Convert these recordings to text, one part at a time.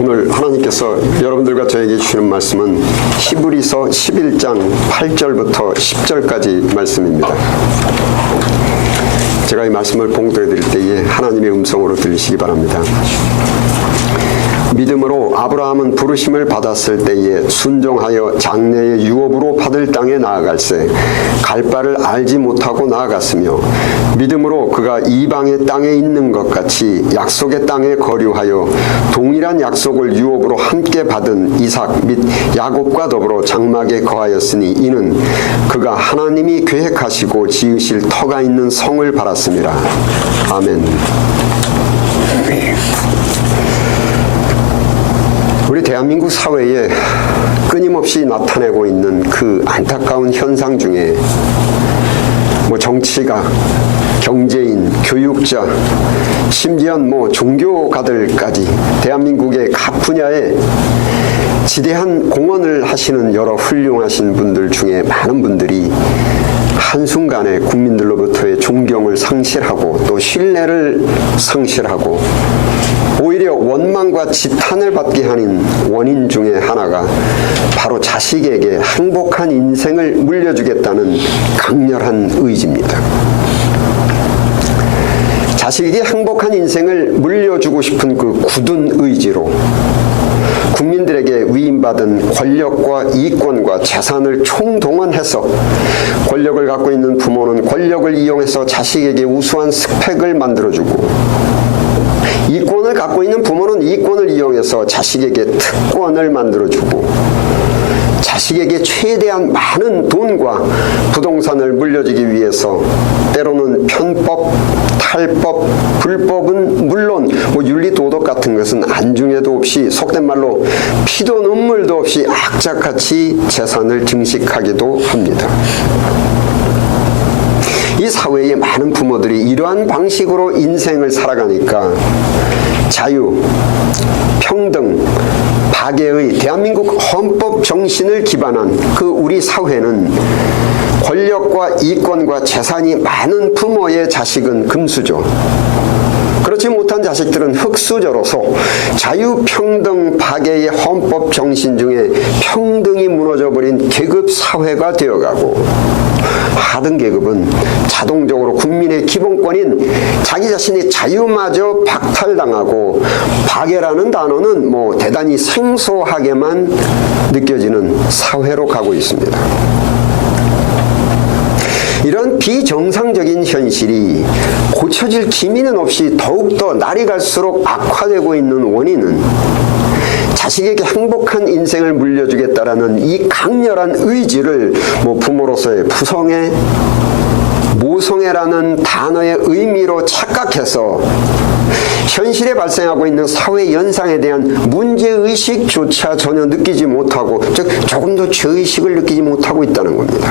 오늘 하나님께서 여러분들과 저에게 주시는 말씀은 히브리서 11장 8절부터 10절까지 말씀입니다. 제가 이 말씀을 봉독해 드릴 때에 하나님의 음성으로 들리시기 바랍니다. 믿음으로 아브라함은 부르심을 받았을 때에 순종하여 장래의 유업으로 받을 땅에 나아갈새 갈 바를 알지 못하고 나아갔으며 믿음으로 그가 이방의 땅에 있는 것 같이 약속의 땅에 거류하여 동일한 약속을 유업으로 함께 받은 이삭 및 야곱과 더불어 장막에 거하였으니 이는 그가 하나님이 계획하시고 지으실 터가 있는 성을 바랐습니다. 아멘. 우리 대한민국 사회에 끊임없이 나타내고 있는 그 안타까운 현상 중에 정치가, 경제인, 교육자, 심지어 종교가들까지 대한민국의 각 분야에 지대한 공헌을 하시는 여러 훌륭하신 분들 중에 많은 분들이 한순간에 국민들로부터의 존경을 상실하고 또 신뢰를 상실하고 오히려 원망과 지탄을 받게 하는 원인 중에 하나가 바로 자식에게 행복한 인생을 물려주겠다는 강렬한 의지입니다. 자식에게 행복한 인생을 물려주고 싶은 그 굳은 의지로 국민들에게 위임받은 권력과 이권과 재산을 총동원해서 권력을 갖고 있는 부모는 권력을 이용해서 자식에게 우수한 스펙을 만들어주고 이권을 갖고 있는 부모는 이권을 이용해서 자식에게 특권을 만들어주고 자식에게 최대한 많은 돈과 부동산을 물려주기 위해서 때로는 편법, 탈법, 불법은 물론 윤리 도덕 같은 것은 안중에도 없이 속된 말로 피도 눈물도 없이 악착같이 재산을 증식하기도 합니다. 이 사회의 많은 부모들이 이러한 방식으로 인생을 살아가니까 자유, 평등, 박애의 대한민국 헌법 정신을 기반한 그 우리 사회는 권력과 이권과 재산이 많은 부모의 자식은 금수저, 그렇지 못한 자식들은 흙수저로서 자유평등 박애의 헌법 정신 중에 평등이 무너져버린 계급사회가 되어가고 하등 계급은 자동적으로 국민의 기본권인 자기 자신의 자유마저 박탈당하고 박애라는 단어는 대단히 생소하게만 느껴지는 사회로 가고 있습니다. 이런 비정상적인 현실이 고쳐질 기미는 없이 더욱더 날이 갈수록 악화되고 있는 원인은 자식에게 행복한 인생을 물려주겠다라는 이 강렬한 의지를 부모로서의 부성애, 모성애라는 단어의 의미로 착각해서 현실에 발생하고 있는 사회 현상에 대한 문제의식조차 전혀 느끼지 못하고 즉 조금도 죄의식을 느끼지 못하고 있다는 겁니다.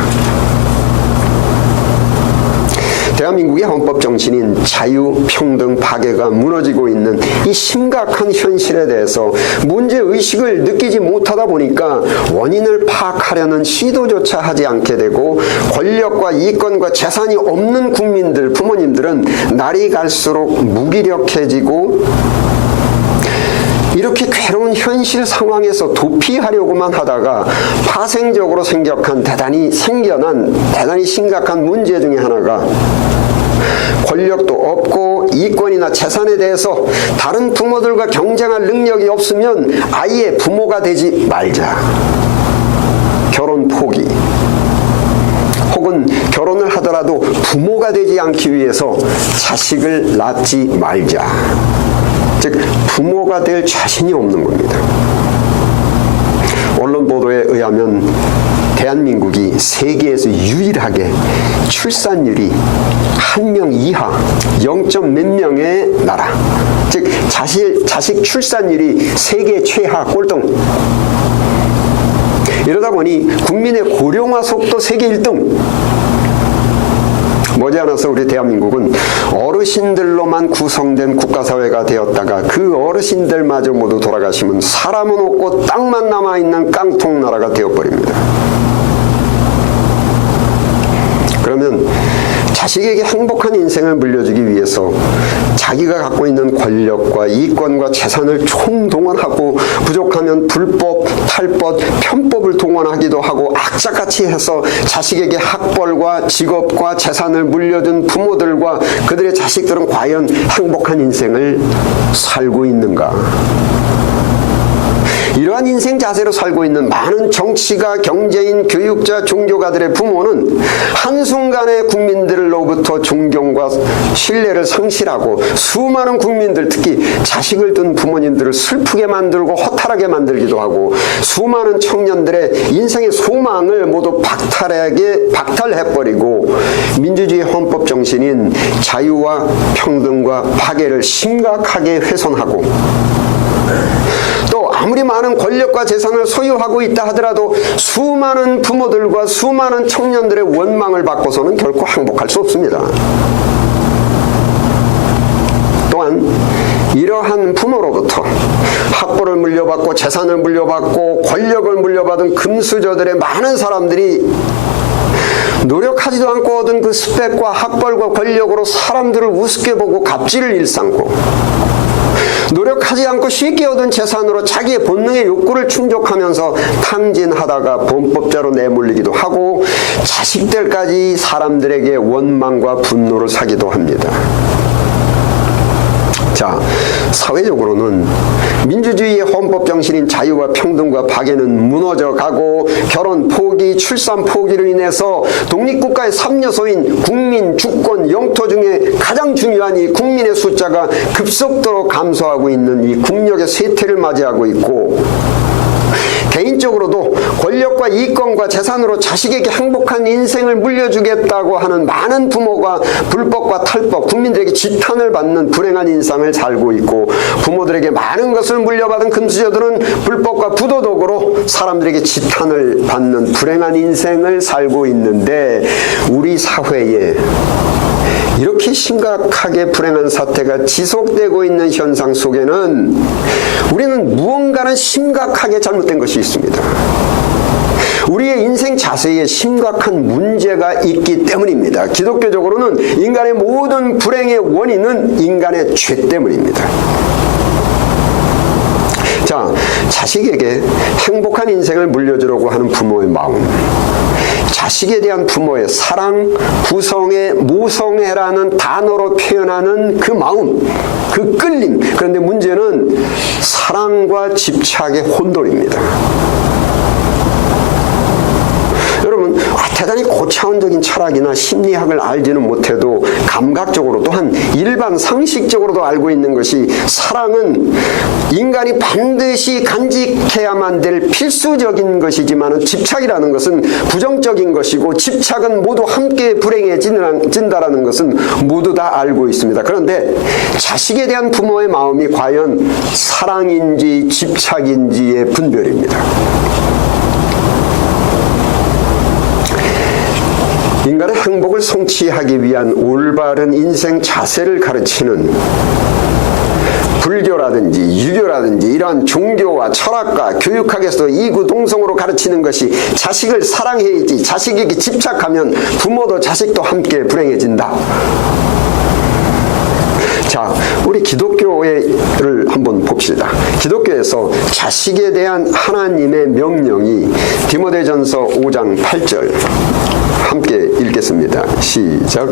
대한민국의 헌법 정신인 자유, 평등, 박애가 무너지고 있는 이 심각한 현실에 대해서 문제의식을 느끼지 못하다 보니까 원인을 파악하려는 시도조차 하지 않게 되고 권력과 이권과 재산이 없는 국민들, 부모님들은 날이 갈수록 무기력해지고 이렇게 괴로운 현실 상황에서 도피하려고만 하다가 파생적으로 대단히 심각한 문제 중에 하나가 권력도 없고 이권이나 재산에 대해서 다른 부모들과 경쟁할 능력이 없으면 아예 부모가 되지 말자. 결혼 포기. 혹은 결혼을 하더라도 부모가 되지 않기 위해서 자식을 낳지 말자. 즉 부모가 될 자신이 없는 겁니다. 언론 보도에 의하면 대한민국이 세계에서 유일하게 출산율이 1명 이하 0점 몇 명의 나라, 즉 자식 출산율이 세계 최하 꼴등. 이러다 보니 국민의 고령화 속도 세계 1등. 머지않아서 우리 대한민국은 어르신들로만 구성된 국가사회가 되었다가 그 어르신들마저 모두 돌아가시면 사람은 없고 땅만 남아있는 깡통나라가 되어버립니다. 그러면 자식에게 행복한 인생을 물려주기 위해서 자기가 갖고 있는 권력과 이권과 재산을 총동원하고 부족하면 불법, 탈법, 편법을 동원하기도 하고 악착같이 해서 자식에게 학벌과 직업과 재산을 물려준 부모들과 그들의 자식들은 과연 행복한 인생을 살고 있는가? 이러한 인생 자세로 살고 있는 많은 정치가, 경제인, 교육자, 종교가들의 부모는 한순간에 국민들로부터 존경과 신뢰를 상실하고 수많은 국민들, 특히 자식을 둔 부모님들을 슬프게 만들고 허탈하게 만들기도 하고 수많은 청년들의 인생의 소망을 모두 박탈해버리고 민주주의 헌법 정신인 자유와 평등과 파괴를 심각하게 훼손하고 또 아무리 많은 권력과 재산을 소유하고 있다 하더라도 수많은 부모들과 수많은 청년들의 원망을 받고서는 결코 행복할 수 없습니다. 또한 이러한 부모로부터 학벌을 물려받고 재산을 물려받고 권력을 물려받은 금수저들의 많은 사람들이 노력하지도 않고 얻은 그 스펙과 학벌과 권력으로 사람들을 우습게 보고 갑질을 일삼고 노력하지 않고 쉽게 얻은 재산으로 자기의 본능의 욕구를 충족하면서 탕진하다가 범법자로 내몰리기도 하고 자식들까지 사람들에게 원망과 분노를 사기도 합니다. 자, 사회적으로는 민주주의의 헌법 정신인 자유와 평등과 파괴는 무너져가고 결혼 포기, 출산 포기로 인해서 독립국가의 3요소인 국민, 주권, 영토 중에 가장 중요한 이 국민의 숫자가 급속도로 감소하고 있는 이 국력의 쇠퇴를 맞이하고 있고 개인적으로도 권력과 이권과 재산으로 자식에게 행복한 인생을 물려주겠다고 하는 많은 부모가 불법과 탈법, 국민들에게 지탄을 받는 불행한 인생을 살고 있고 부모들에게 많은 것을 물려받은 금수저들은 불법과 부도덕으로 사람들에게 지탄을 받는 불행한 인생을 살고 있는데 우리 사회에 이렇게 심각하게 불행한 사태가 지속되고 있는 현상 속에는 우리는 무언가는 심각하게 잘못된 것이 있습니다. 우리의 인생 자세에 심각한 문제가 있기 때문입니다. 기독교적으로는 인간의 모든 불행의 원인은 인간의 죄 때문입니다. 자, 자식에게 행복한 인생을 물려주려고 하는 부모의 마음, 자식에 대한 부모의 사랑, 부성애, 모성애라는 단어로 표현하는 그 마음, 그 끌림. 그런데 문제는 사랑과 집착의 혼돈입니다. 여러분, 대단히 고차원적인 철학이나 심리학을 알지는 못해도 감각적으로 또한 일반 상식적으로도 알고 있는 것이 사랑은 인간이 반드시 간직해야만 될 필수적인 것이지만 집착이라는 것은 부정적인 것이고 집착은 모두 함께 불행해진다라는 것은 모두 다 알고 있습니다. 그런데 자식에 대한 부모의 마음이 과연 사랑인지 집착인지의 분별입니다. 인간의 행복을 성취하기 위한 올바른 인생 자세를 가르치는 불교라든지 유교라든지 이러한 종교와 철학과 교육학에서 이구동성으로 가르치는 것이 자식을 사랑해야지, 자식에게 집착하면 부모도 자식도 함께 불행해진다. 자, 우리 기독교를 한번 봅시다. 기독교에서 자식에 대한 하나님의 명령이 디모데전서 5장 8절 함께 읽겠습니다. 시작.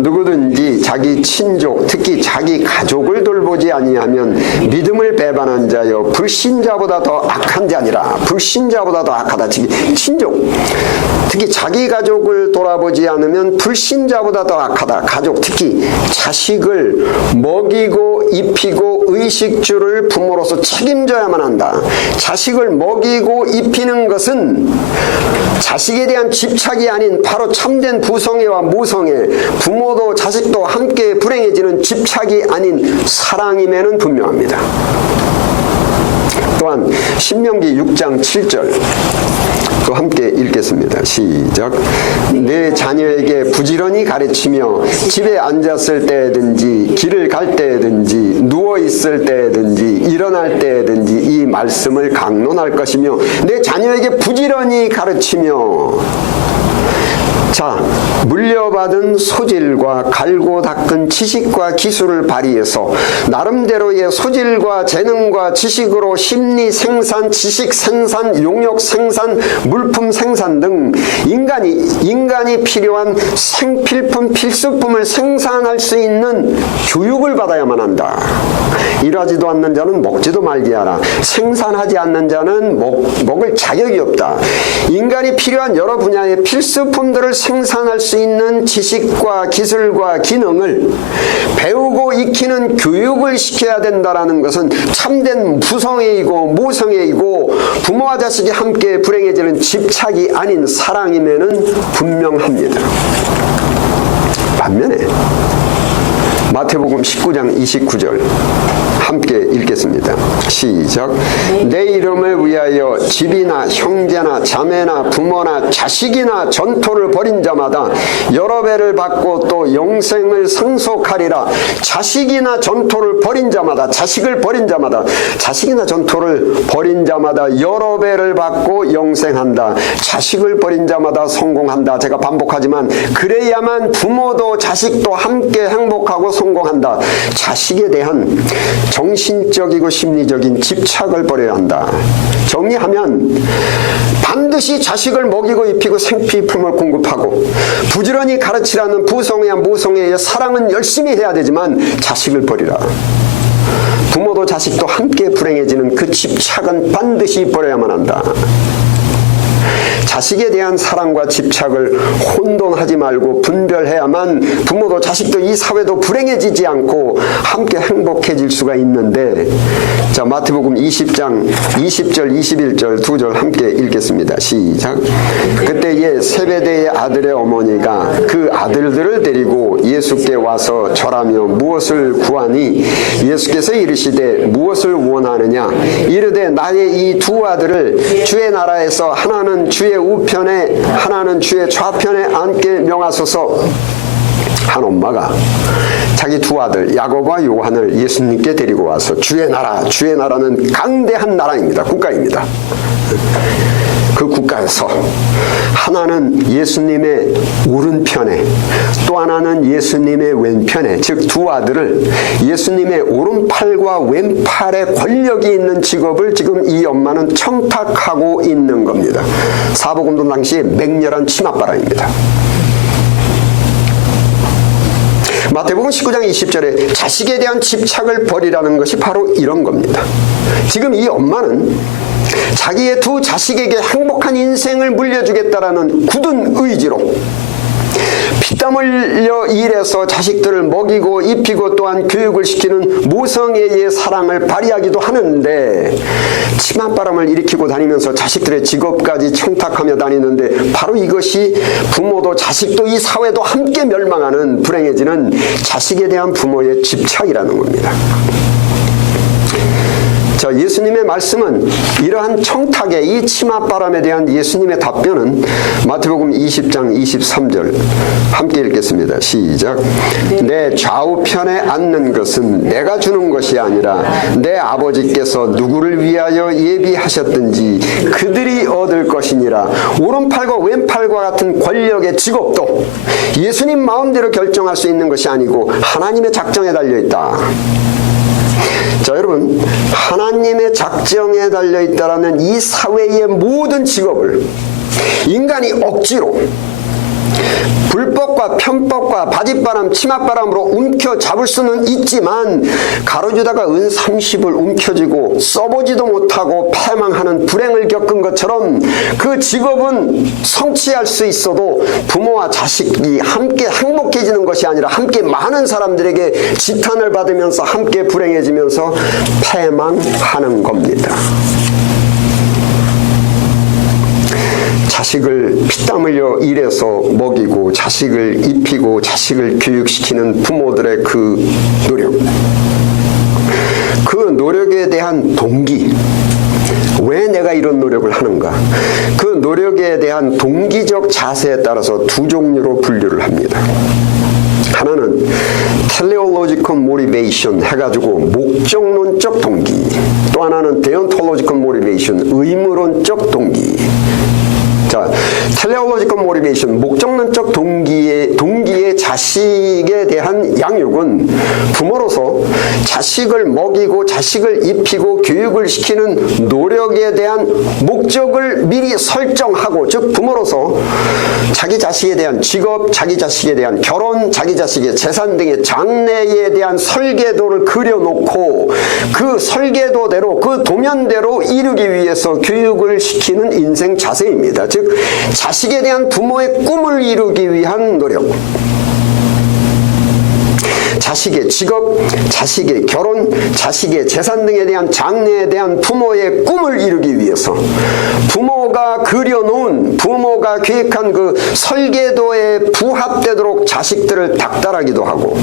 누구든지 자기 친족, 특히 자기 가족을 돌보지 아니하면 믿음을 배반한 자여 불신자보다 더 악한 자니라. 불신자보다 더 악하다. 친족, 특히 자기 가족을 돌아보지 않으면 불신자보다 더 악하다. 가족, 특히 자식을 먹이고 입히고 의식주를 부모로서 책임져야만 한다. 자식을 먹이고 입히는 것은 자식에 대한 집착이 아닌 바로 참된 부성애와 모성애, 부모도 자식도 함께 불행해지는 집착이 아닌 사랑임에는 분명합니다. 또한 신명기 6장 7절 또 함께 읽겠습니다. 시작. 내 자녀에게 부지런히 가르치며 집에 앉았을 때든지 길을 갈 때든지 누워있을 때든지 일어날 때든지 이 말씀을 강론할 것이며 내 자녀에게 부지런히 가르치며 자, 물려받은 소질과 갈고 닦은 지식과 기술을 발휘해서 나름대로의 소질과 재능과 지식으로 심리 생산, 지식 생산, 용역 생산, 물품 생산 등 인간이 필요한 생필품, 필수품을 생산할 수 있는 교육을 받아야만 한다. 일하지도 않는 자는 먹지도 말게 하라. 생산하지 않는 자는 먹을 자격이 없다. 인간이 필요한 여러 분야의 필수품들을 생산할 수 있는 지식과 기술과 기능을 배우고 익히는 교육을 시켜야 된다는 것은 참된 부성애이고 모성애이고 부모와 자식이 함께 불행해지는 집착이 아닌 사랑임에는 분명합니다. 반면에 마태복음 19장 29절 함께 읽겠습니다. 시작. 내 이름을 위하여 집이나 형제나 자매나 부모나 자식이나 전토를 벌인 자마다 여러 배를 받고 또 영생을 상속하리라. 자식이나 전토를 벌인 자마다, 자식을 벌인 자마다, 자식이나 전토를 벌인 자마다 여러 배를 받고 영생한다. 자식을 벌인 자마다 성공한다. 제가 반복하지만 그래야만 부모도 자식도 함께 행복하고 성공한다. 자식에 대한 정신적이고 심리적인 집착을 버려야 한다. 정리하면 반드시 자식을 먹이고 입히고 생필품을 공급하고 부지런히 가르치라는 부성애와 모성애의 사랑은 열심히 해야 되지만 자식을 버리라. 부모도 자식도 함께 불행해지는 그 집착은 반드시 버려야만 한다. 자식에 대한 사랑과 집착을 혼돈하지 말고 분별해야만 부모도 자식도 이 사회도 불행해지지 않고 함께 행복해질 수가 있는데, 자, 마태복음 20장 20절 21절 두 절 함께 읽겠습니다. 시작. 그때에 세베대의 아들의 어머니가 그 아들들을 데리고 예수께 와서 절하며 무엇을 구하니 예수께서 이르시되 무엇을 원하느냐 이르되 나의 이 두 아들을 주의 나라에서 하나는 주의 우편에 하나는 주의 좌편에 앉게 명하소서. 한 엄마가 자기 두 아들 야고보와 요한을 예수님께 데리고 와서 주의 나라는 강대한 나라입니다. 국가입니다. 그 국가에서 하나는 예수님의 오른편에 또 하나는 예수님의 왼편에, 즉 두 아들을 예수님의 오른팔과 왼팔에 권력이 있는 직업을 지금 이 엄마는 청탁하고 있는 겁니다. 사복음도 당시 맹렬한 치맛바람입니다. 마태복음 19장 20절에 자식에 대한 집착을 버리라는 것이 바로 이런 겁니다. 지금 이 엄마는 자기의 두 자식에게 행복한 인생을 물려주겠다라는 굳은 의지로 피땀 흘려 일해서 자식들을 먹이고 입히고 또한 교육을 시키는 모성애의 사랑을 발휘하기도 하는데 치맛바람을 일으키고 다니면서 자식들의 직업까지 청탁하며 다니는데 바로 이것이 부모도 자식도 이 사회도 함께 멸망하는 불행해지는 자식에 대한 부모의 집착이라는 겁니다. 자, 예수님의 말씀은 이러한 청탁에 이 치맛바람에 대한 예수님의 답변은 마태복음 20장 23절 함께 읽겠습니다. 시작. 내 좌우편에 앉는 것은 내가 주는 것이 아니라 내 아버지께서 누구를 위하여 예비하셨든지 그들이 얻을 것이니라. 오른팔과 왼팔과 같은 권력의 직업도 예수님 마음대로 결정할 수 있는 것이 아니고 하나님의 작정에 달려있다. 자, 여러분, 하나님의 작정에 달려있다라는 이 사회의 모든 직업을 인간이 억지로 불법과 편법과 바짓바람, 치맛바람으로 움켜잡을 수는 있지만 가로주다가 은 30을 움켜쥐고 써보지도 못하고 패망하는 불행을 겪은 것처럼 그 직업은 성취할 수 있어도 부모와 자식이 함께 행복해지는 것이 아니라 함께 많은 사람들에게 지탄을 받으면서 함께 불행해지면서 패망하는 겁니다. 자식을 피땀 흘려 일해서 먹이고 자식을 입히고 자식을 교육시키는 부모들의 그 노력, 그 노력에 대한 동기, 왜 내가 이런 노력을 하는가, 그 노력에 대한 동기적 자세에 따라서 두 종류로 분류를 합니다. 하나는 teleological motivation 해가지고 목적론적 동기, 또 하나는 deontological motivation 의무론적 동기. 자, teleological 모티베이션, 목적론적 동기의 자식에 대한 양육은 부모로서 자식을 먹이고 자식을 입히고 교육을 시키는 노력에 대한 목적을 미리 설정하고, 즉 부모로서 자기 자식에 대한 직업, 자기 자식에 대한 결혼, 자기 자식의 재산 등의 장래에 대한 설계도를 그려놓고 그 설계도대로, 그 도면대로 이루기 위해서 교육을 시키는 인생 자세입니다. 즉 자식에 대한 부모의 꿈을 이루기 위한 노력, 자식의 직업, 자식의 결혼, 자식의 재산 등에 대한 장래에 대한 부모의 꿈을 이루기 위해서 부모가 그려놓은, 부모가 계획한 그 설계도에 부합되도록 자식들을 닥달하기도 하고,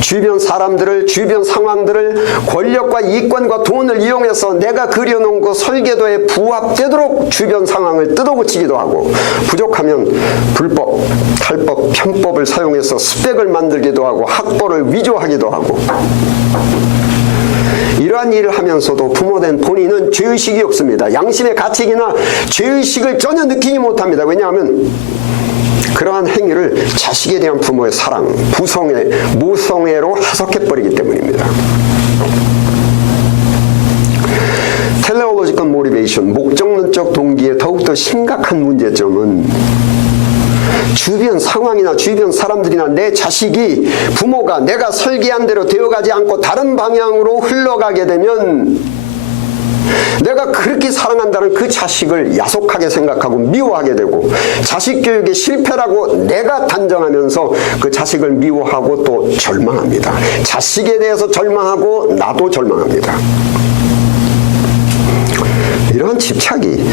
주변 사람들을, 주변 상황들을 권력과 이권과 돈을 이용해서 내가 그려놓은 그 설계도에 부합되도록 주변 상황을 뜯어고치기도 하고, 부족하면 불법, 탈법, 편법을 사용해서 스펙을 만들기도 하고 학벌을 위조하기도 하고, 이러한 일을 하면서도 부모된 본인은 죄의식이 없습니다. 양심의 가책이나 죄의식을 전혀 느끼지 못합니다. 왜냐하면 그러한 행위를 자식에 대한 부모의 사랑, 부성애, 모성애로 해석해버리기 때문입니다. 텔레올로지컬 모티베이션, 목적론적 동기의 더욱더 심각한 문제점은 주변 상황이나 주변 사람들이나 내 자식이 부모가 내가 설계한 대로 되어가지 않고 다른 방향으로 흘러가게 되면 내가 그렇게 사랑한다는 그 자식을 야속하게 생각하고 미워하게 되고, 자식 교육의 실패라고 내가 단정하면서 그 자식을 미워하고 또 절망합니다. 자식에 대해서 절망하고 나도 절망합니다. 이러한 집착이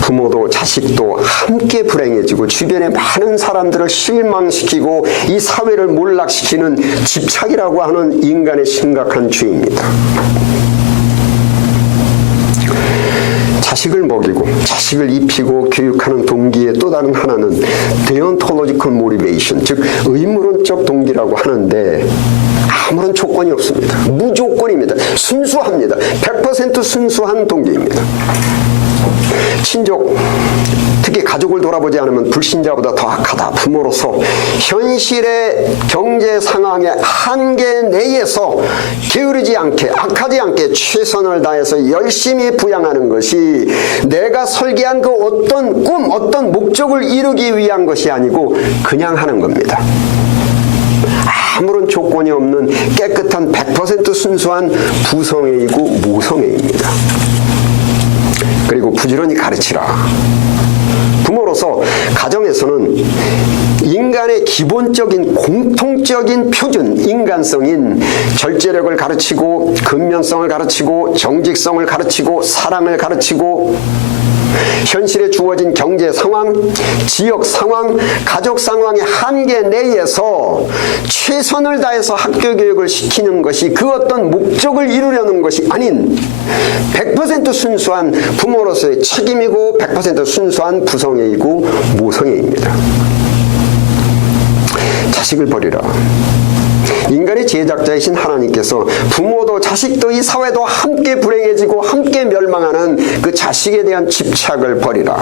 부모도 자식도 함께 불행해지고 주변의 많은 사람들을 실망시키고 이 사회를 몰락시키는 집착이라고 하는 인간의 심각한 죄입니다. 자식을 먹이고 자식을 입히고 교육하는 동기의 또 다른 하나는 deontological motivation, 즉 의무론적 동기라고 하는데 아무런 조건이 없습니다. 무조건입니다. 순수합니다. 100% 순수한 동기입니다. 친족, 특히 가족을 돌아보지 않으면 불신자보다 더 악하다. 부모로서 현실의 경제 상황의 한계 내에서 게으르지 않게, 악하지 않게 최선을 다해서 열심히 부양하는 것이 내가 설계한 그 어떤 꿈, 어떤 목적을 이루기 위한 것이 아니고 그냥 하는 겁니다. 아무런 조건이 없는 깨끗한 100% 순수한 부성애이고 모성애입니다. 그리고 부지런히 가르치라. 부모로서 가정에서는 인간의 기본적인 공통적인 표준 인간성인 절제력을 가르치고, 근면성을 가르치고, 정직성을 가르치고, 사랑을 가르치고, 현실에 주어진 경제 상황, 지역 상황, 가족 상황의 한계 내에서 최선을 다해서 학교 교육을 시키는 것이 그 어떤 목적을 이루려는 것이 아닌 100% 순수한 부모로서의 책임이고 100% 순수한 부성애이고 모성애입니다. 자식을 버리라. 인간의 제작자이신 하나님께서 부모도 자식도 이 사회도 함께 불행해지고 함께 멸망하는 그 자식에 대한 집착을 버리라.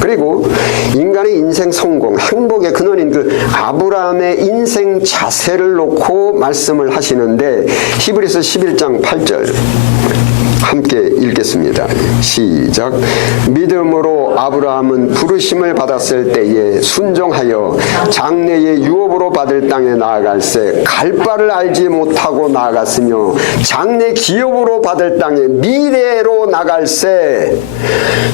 그리고 인간의 인생 성공, 행복의 근원인 그 아브라함의 인생 자세를 놓고 말씀을 하시는데 히브리서 11장 8절 함께 읽겠습니다. 시작. 믿음으로 아브라함은 부르심을 받았을 때에 순종하여 장래의 유업으로 받을 땅에 나아갈새 갈 바를 알지 못하고 나아갔으며 장래 기업으로 받을 땅에 미래로 나갈새.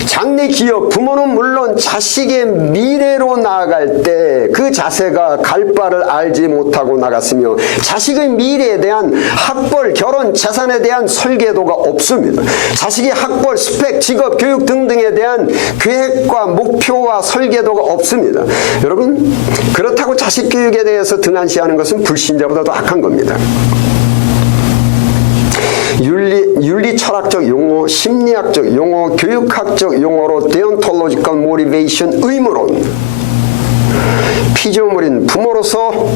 장래 기업, 부모는 물론 자식의 미래로 나아갈 때 그 자세가 갈 바를 알지 못하고 나갔으며 자식의 미래에 대한 학벌, 결혼, 재산에 대한 설계도가 없습니다. 자식의 학벌, 스펙, 직업, 교육 등등에 대한 계획과 목표와 설계도가 없습니다. 여러분, 그렇다고 자식 교육에 대해서 등한시하는 것은 불신자보다 더 악한 겁니다. 윤리 철학적 용어, 심리학적 용어, 교육학적 용어로 deontological motivation, 의무론, 피조물인 부모로서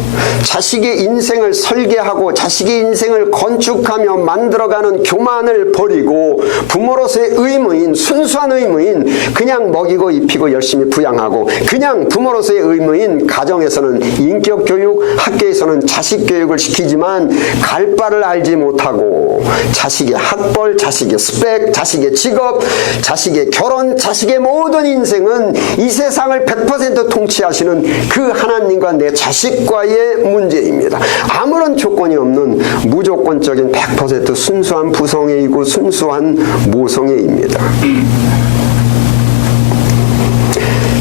자식의 인생을 설계하고 자식의 인생을 건축하며 만들어가는 교만을 버리고 부모로서의 의무인, 순수한 의무인 그냥 먹이고 입히고 열심히 부양하고 그냥 부모로서의 의무인 가정에서는 인격교육, 학교에서는 자식교육을 시키지만 갈 바를 알지 못하고 자식의 학벌, 자식의 스펙, 자식의 직업, 자식의 결혼, 자식의 모든 인생은 이 세상을 100% 통치하시는 그 하나님과 내 자식과의 문제입니다. 아무런 조건이 없는 무조건적인 100% 순수한 부성애이고 순수한 모성애입니다.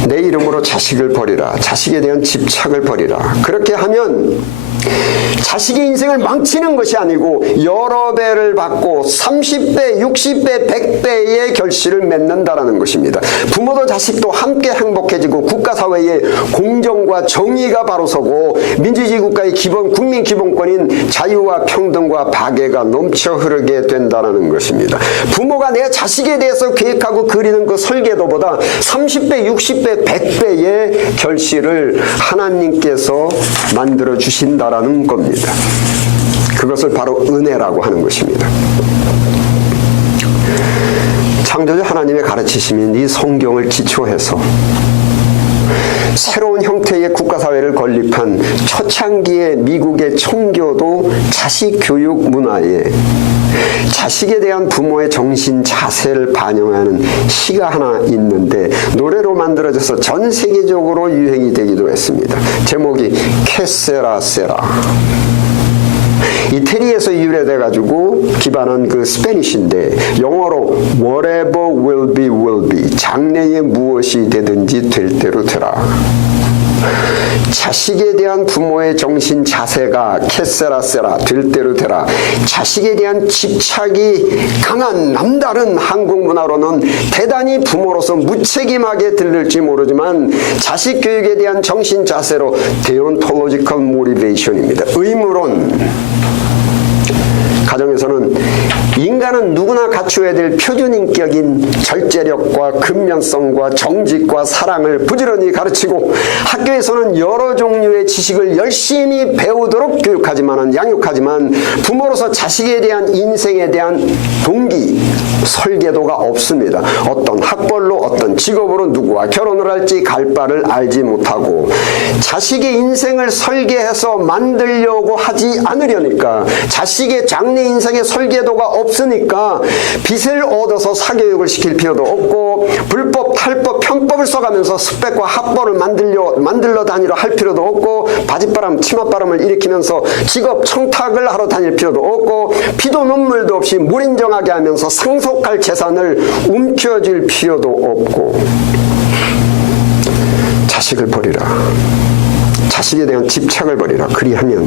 내 이름으로 자식을 버리라. 자식에 대한 집착을 버리라. 그렇게 하면 자식의 인생을 망치는 것이 아니고 여러 배를 받고 30배, 60배, 100배의 결실을 맺는다라는 것입니다. 부모도 자식도 함께 행복해지고 국가사회의 공정과 정의가 바로 서고 민주주의 국가의 기본 국민 기본권인 자유와 평등과 박애가 넘쳐 흐르게 된다는 것입니다. 부모가 내 자식에 대해서 계획하고 그리는 그 설계도보다 30배, 60배, 100배의 결실을 하나님께서 만들어 주신다라는 겁니다. 그것을 바로 은혜라고 하는 것입니다. 창조주 하나님의 가르치심인 이 성경을 기초해서 새로운 형태의 국가사회를 건립한 초창기의 미국의 청교도 자식교육 문화에 자식에 대한 부모의 정신 자세를 반영하는 시가 하나 있는데 노래로 만들어져서 전 세계적으로 유행이 되기도 했습니다. 제목이 케세라세라. 이태리에서 유래돼가지고 기반한 그 스페니쉬인데 영어로 whatever will be 장래에 무엇이 되든지 될 대로 되라. 자식에 대한 부모의 정신 자세가 케세라세라 될 대로 되라. 자식에 대한 집착이 강한 남다른 한국 문화로는 대단히 부모로서 무책임하게 들릴지 모르지만 자식 교육에 대한 정신 자세로 deontological motivation입니다. 의무론. 가정에서는 인간은 누구나 갖추어야 될 표준인격인 절제력과 근면성과 정직과 사랑을 부지런히 가르치고 학교에서는 여러 종류의 지식을 열심히 배우도록 교육하지만 양육하지만 부모로서 자식에 대한 인생에 대한 동기, 설계도가 없습니다. 어떤 학벌로 어떤 직업으로 누구와 결혼을 할지 갈 바를 알지 못하고 자식의 인생을 설계해서 만들려고 하지 않으려니까 자식의 장래 인생의 설계도가 없으니까 빚을 얻어서 사교육을 시킬 필요도 없고 불법, 탈법, 편법을 써가면서 스펙과 학벌을 만들러 다니려 할 필요도 없고 바짓바람, 치맛바람을 일으키면서 직업 청탁을 하러 다닐 필요도 없고 피도 눈물도 없이 무인정하게 하면서 상속할 재산을 움켜쥘 필요도 없고 자식을 버리라. 자식에 대한 집착을 버리라. 그리하면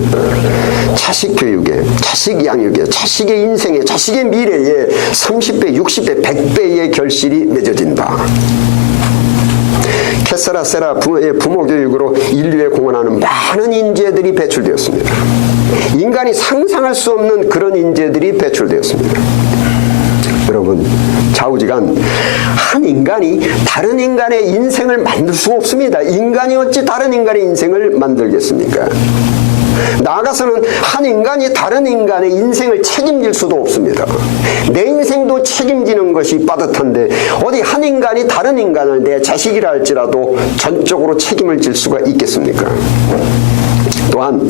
자식 교육에, 자식 양육에, 자식의 인생에, 자식의 미래에 30배, 60배, 100배의 결실이 맺어진다. 케세라세라 부모 교육으로 인류에 공헌하는 많은 인재들이 배출되었습니다. 인간이 상상할 수 없는 그런 인재들이 배출되었습니다. 여러분, 좌우지간 한 인간이 다른 인간의 인생을 만들 수 없습니다. 인간이 어찌 다른 인간의 인생을 만들겠습니까? 나아가서는 한 인간이 다른 인간의 인생을 책임질 수도 없습니다. 내 인생도 책임지는 것이 빠듯한데 어디 한 인간이 다른 인간을 내 자식이라 할지라도 전적으로 책임을 질 수가 있겠습니까? 또한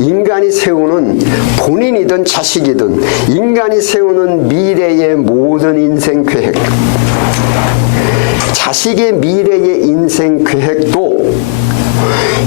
인간이 세우는 본인이든 자식이든 인간이 세우는 미래의 모든 인생 계획, 자식의 미래의 인생 계획도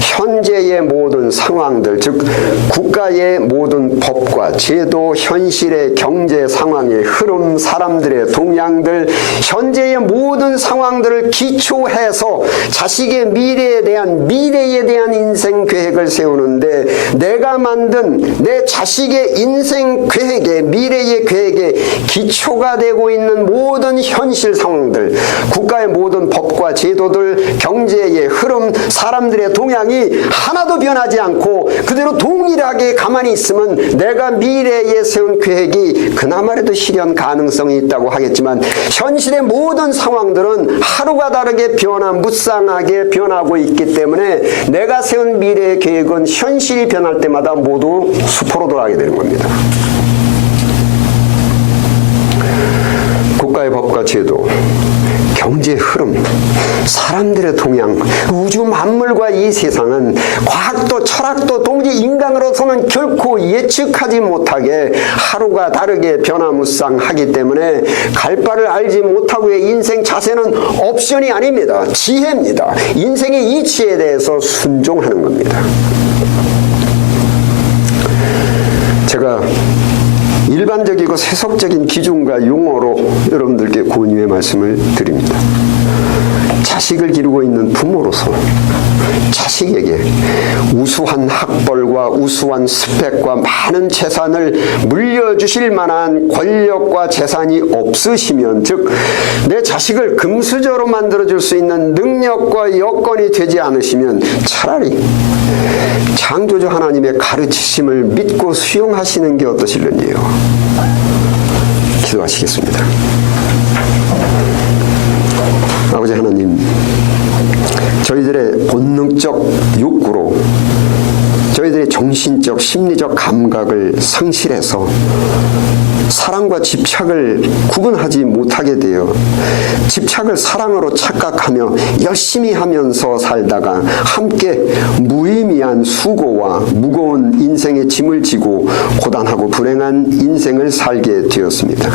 현재의 모든 상황들, 즉 국가의 모든 법과 제도, 현실의 경제 상황의 흐름, 사람들의 동향들, 현재의 모든 상황들을 기초해서 자식의 미래에 대한 인생 계획을 세우는데 내가 만든 내 자식의 인생 계획에, 미래의 계획에 기초가 되고 있는 모든 현실 상황들, 국가의 모든 법과 제도들, 경제의 흐름, 사람들의 사람들의 동향이 하나도 변하지 않고 그대로 동일하게 가만히 있으면 내가 미래에 세운 계획이 그나마라도 실현 가능성이 있다고 하겠지만 현실의 모든 상황들은 하루가 다르게 무쌍하게 변하고 있기 때문에 내가 세운 미래의 계획은 현실이 변할 때마다 모두 수포로 돌아가게 되는 겁니다. 국가의 법과 제도, 경제의 흐름, 사람들의 동향, 우주 만물과 이 세상은 과학도 철학도 동지 인간으로서는 결코 예측하지 못하게 하루가 다르게 변화무쌍하기 때문에 갈 바를 알지 못하고의 인생 자세는 옵션이 아닙니다. 지혜입니다. 인생의 이치에 대해서 순종하는 겁니다. 제가 일반적이고 세속적인 기준과 용어로 여러분들께 권유의 말씀을 드립니다. 자식을 기르고 있는 부모로서 자식에게 우수한 학벌과 우수한 스펙과 많은 재산을 물려주실 만한 권력과 재산이 없으시면, 즉 내 자식을 금수저로 만들어줄 수 있는 능력과 여건이 되지 않으시면 차라리 창조주 하나님의 가르치심을 믿고 수용하시는 게 어떠실런지요. 기도하시겠습니다. 아버지 하나님, 저희들의 본능적 욕구로 저희들의 정신적 심리적 감각을 상실해서 사랑과 집착을 구분하지 못하게 되어 집착을 사랑으로 착각하며 열심히 하면서 살다가 함께 무의미한 수고와 무거운 인생의 짐을 지고 고단하고 불행한 인생을 살게 되었습니다.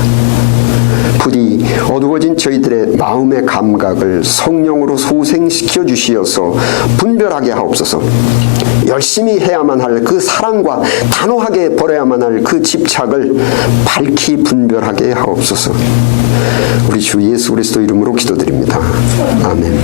부디 어두워진 저희들의 마음의 감각을 성령으로 소생시켜 주시어서 분별하게 하옵소서. 열심히 해야만 할 그 사랑과 단호하게 버려야만 할 그 집착을 밝히 분별하게 하옵소서. 우리 주 예수 그리스도 이름으로 기도드립니다. 아멘.